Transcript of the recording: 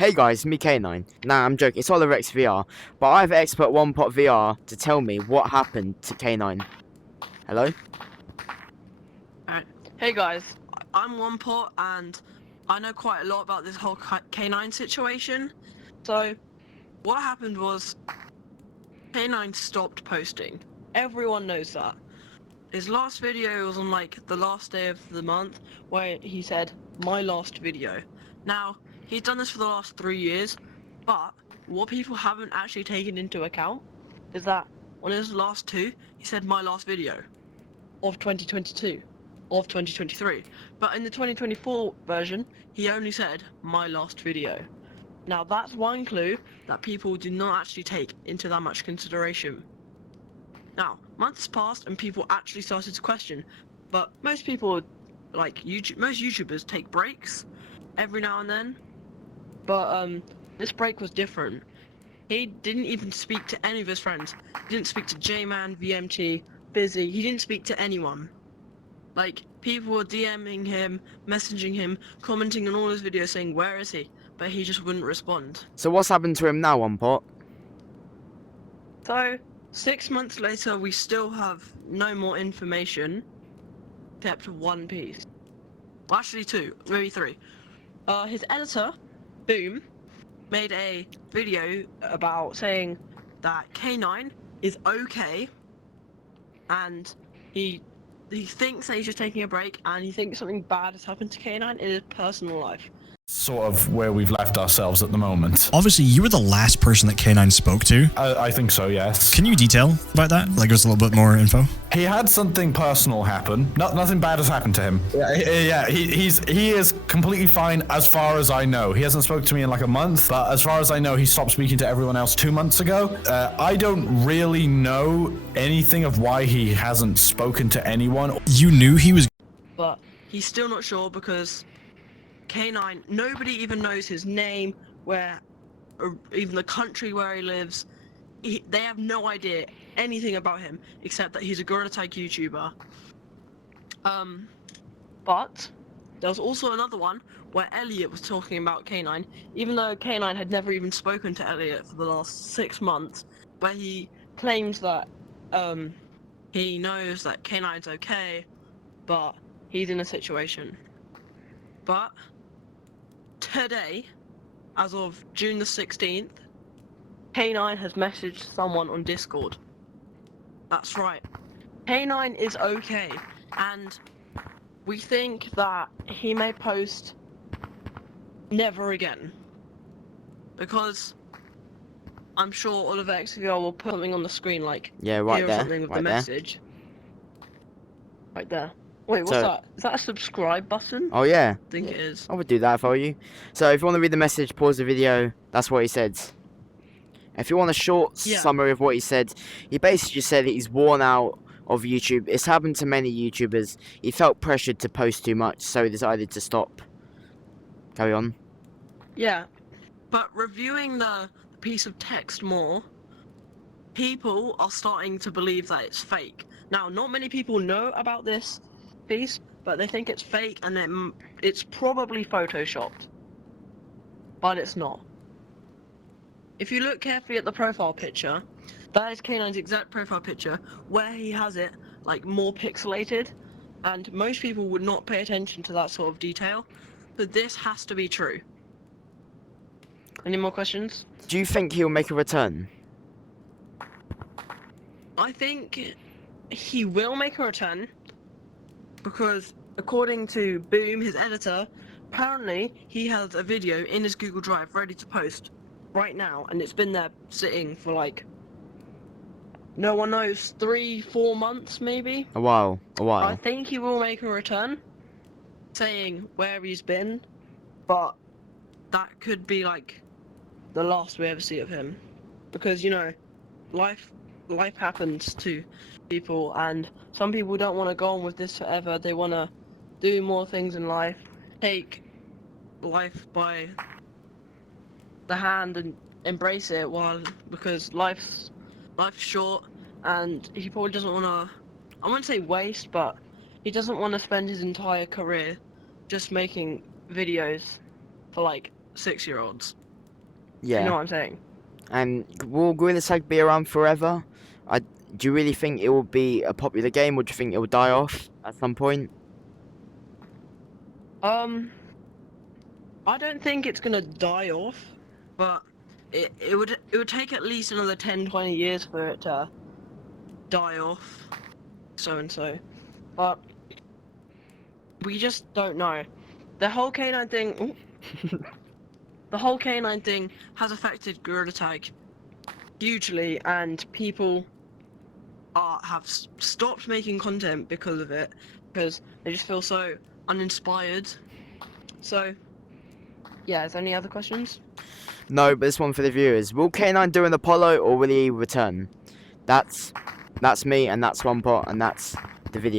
Hey guys, me K9. Nah, I'm joking. It's Oliver X VR, but I have expert One Pot VR to tell me what happened to K9. Hello? Alright. Hey guys, I'm One Pot and I know quite a lot about this whole K9 situation. So, what happened was K9 stopped posting. Everyone knows that. His last video was on like the last day of the month where he said, "My last video." Now, he's done this for the last 3 years, but what people haven't actually taken into account is that on his last two, he said, "My last video" of 2022, of 2023. But in the 2024 version, he only said, "My last video." Now that's one clue that people do not actually take into that much consideration. Now, months passed and people actually started to question, but most people, like most YouTubers take breaks every now and then. But this break was different. He didn't even speak to any of his friends. He didn't speak to J-Man, VMT, Busy. He didn't speak to anyone. Like, people were DMing him, messaging him, commenting on all his videos saying, "Where is he?" But he just wouldn't respond. So what's happened to him now, One Pot? So, 6 months later, we still have no more information except one piece. Well, actually two, maybe three. His editor, Boom, made a video about saying that K9 is okay, and he thinks that he's just taking a break, and he thinks something bad has happened to K9 in his personal life. Sort of where we've left ourselves at the moment. Obviously, you were the last person that K9 spoke to. I think so, yes. Can you detail about that? Like, just a little bit more info? He had something personal happen. Nothing bad has happened to him. He is completely fine as far as I know. He hasn't spoken to me in like a month, but as far as I know, he stopped speaking to everyone else 2 months ago. I don't really know anything of why he hasn't spoken to anyone. You knew he was... But he's still not sure because K9, nobody even knows his name, or even the country where he lives. They have no idea anything about him except that he's a Gorilla Tag YouTuber. But there was also another one where Elliot was talking about K9, even though K9 had never even spoken to Elliot for the last 6 months, where he claims that he knows that K9's okay, but he's in a situation. But today, as of June the 16th, K9 has messaged someone on Discord. That's right. K9 is okay, and we think that he may post never again. Because I'm sure Oliver XVR will put something on the screen like, Yeah, right here or there. something with Right the there. message. Right there. Wait, what's So- that? Is that a subscribe button? Oh yeah, I think it is. I would do that if I were you. So if you want to read the message, pause the video. That's what he said. If you want a short summary of what he said, he basically just said that he's worn out of YouTube. It's happened to many YouTubers. He felt pressured to post too much, so he decided to stop. Carry on. Yeah, but reviewing the piece of text more, people are starting to believe that it's fake. Now, not many people know about this piece, but they think it's fake and it's probably photoshopped. But it's not. If you look carefully at the profile picture, that is K9's exact profile picture, where he has it like more pixelated, and most people would not pay attention to that sort of detail, but this has to be true. Any more questions? Do you think he'll make a return? I think he will make a return, because according to Boom, his editor, apparently he has a video in his Google Drive ready to post right now, and it's been there sitting for like, no one knows, 3-4 months maybe? A while. I think he will make a return, saying where he's been, but that could be like the last we ever see of him, because you know, life happens to people, and some people don't want to go on with this forever. They want to do more things in life, take life by the hand and embrace it, because life's short, and he probably doesn't want to, I wouldn't say waste, but he doesn't want to spend his entire career just making videos for like 6-year-olds. Yeah. You know what I'm saying? And will Gorilla Tag be around forever? Do you really think it will be a popular game, or do you think it will die off at some point? I don't think it's gonna die off, but it would take at least another 10-20 years for it to die off, so and so. But we just don't know. The whole K9 thing. The whole K9 thing has affected Gorilla Tag hugely, and people have stopped making content because of it, because they just feel so uninspired. So, yeah, is there any other questions? No, but this one for the viewers. Will K9 do an Apollo, or will he return? That's me, and that's One Pot, and that's the video.